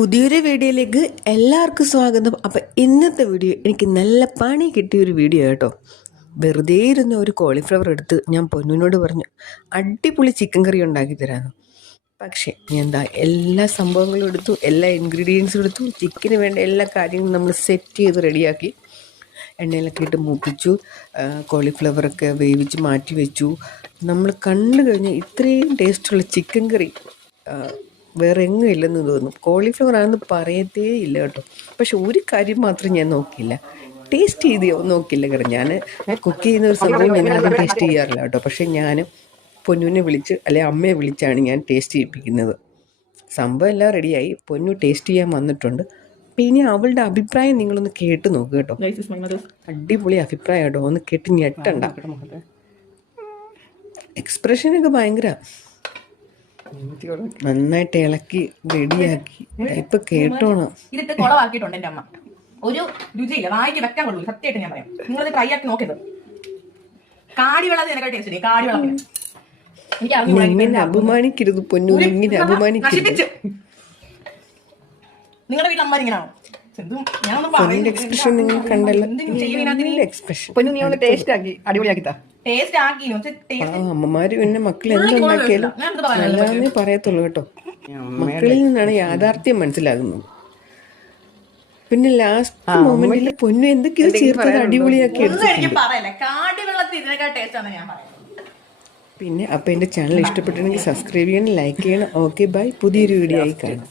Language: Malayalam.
പുതിയൊരു വീഡിയോയിലേക്ക് എല്ലാവർക്കും സ്വാഗതം. അപ്പം ഇന്നത്തെ വീഡിയോ എനിക്ക് നല്ല പണി കിട്ടിയൊരു വീഡിയോ കേട്ടോ. വെറുതെ ഇരുന്ന ഒരു കോളിഫ്ലവർ എടുത്ത് ഞാൻ പൊന്നിനോട് പറഞ്ഞു അടിപൊളി ചിക്കൻ കറി ഉണ്ടാക്കി തരാമെന്ന്. പക്ഷേ എന്താ എല്ലാ സംഭവങ്ങളും എടുത്തു, എല്ലാ ഇൻഗ്രീഡിയൻസും എടുത്തു, ചിക്കന് വേണ്ട എല്ലാ കാര്യങ്ങളും നമ്മൾ സെറ്റ് ചെയ്ത് റെഡിയാക്കി എണ്ണയിലൊക്കെ ഇട്ട് മൂപ്പിച്ചു. കോളിഫ്ലവറൊക്കെ വേവിച്ച് മാറ്റി വെച്ചു. നമ്മൾ കണ്ടു കഴിഞ്ഞാൽ ഇത്രയും ടേസ്റ്റുള്ള ചിക്കൻ കറി വേറെ എങ്ങും ഇല്ലെന്ന് തോന്നും. കോളിഫ്ലവർ ആണെന്ന് പറയത്തേ ഇല്ല കേട്ടോ. പക്ഷെ ഒരു കാര്യം മാത്രം ഞാൻ നോക്കിയില്ല, ടേസ്റ്റ് ചെയ്തോ നോക്കില്ല കേട്ടോ. ഞാൻ കുക്ക് ചെയ്യുന്ന ഒരു സംഭവം ഞാൻ ആദ്യം ടേസ്റ്റ് ചെയ്യാറില്ല കേട്ടോ. പക്ഷെ ഞാൻ പൊന്നുവിനെ വിളിച്ച് അല്ലെ അമ്മയെ വിളിച്ചാണ് ഞാൻ ടേസ്റ്റ് ചെയ്യിപ്പിക്കുന്നത്. സംഭവം എല്ലാം റെഡിയായി, പൊന്നു ടേസ്റ്റ് ചെയ്യാൻ വന്നിട്ടുണ്ട്. അപ്പം ഇനി അവളുടെ അഭിപ്രായം നിങ്ങളൊന്ന് കേട്ട് നോക്കുക കേട്ടോ. അടിപൊളി അഭിപ്രായം കേട്ടോ, ഒന്ന് കേട്ട് ഞെട്ടണ്ട. എക്സ്പ്രഷനൊക്കെ ഭയങ്കര നന്നായിട്ട് ഇളക്കി റെഡിയാക്കി. ഇപ്പൊ കേട്ടോണം ഇതിട്ട് കുളവാക്കിയിട്ടുണ്ട് എന്റെ അമ്മ. ഒരു രുചിയില്ല, വായിക്ക് വെക്കാൻ കൊള്ളൂ. സത്യമായിട്ട് ഞാൻ പറയാം, നിങ്ങളത് ട്രൈ ആക്കി നോക്കരുത്. കാടിവെള്ളത്തിൽ എനിക്ക് ടേസ്റ്റ് കാടിവെള്ളത്തിന് ഇങ്ങനെ അപമാനിക്കരുത് പൊന്നു, ഇങ്ങനെ അപമാനിക്കരുത്. നിങ്ങളുടെ വീട്ടിൽ അമ്മ ഇങ്ങനെയാണോ? എക്സ്പ്രഷൻ നിങ്ങൾ കണ്ടല്ലോ. എക്സ്പ്രഷൻ ടേസ്റ്റ് ആക്കി അടിപൊളിയാക്കി അമ്മമാര് പിന്നെ മക്കൾ എന്തുണ്ടാക്കിയാലും നല്ലതാന്നേ പറയത്തുള്ളൂ കേട്ടോ. മക്കളിൽ നിന്നാണ് യാഥാർത്ഥ്യം മനസ്സിലാകുന്നത്. പിന്നെ ലാസ്റ്റ് മൊമെന്റിൽ പൊന്നു എന്തൊക്കെയോ ചേർത്തത് അടിപൊളിയാക്കി എടുത്തിട്ടുണ്ട്. പിന്നെ അപ്പൊ എന്റെ ചാനൽ ഇഷ്ടപ്പെട്ടിട്ടുണ്ടെങ്കിൽ സബ്സ്ക്രൈബ് ചെയ്യണം, ലൈക്ക് ചെയ്യണം. ഓക്കെ ബൈ, പുതിയൊരു വീഡിയോ ആയി കാണാം.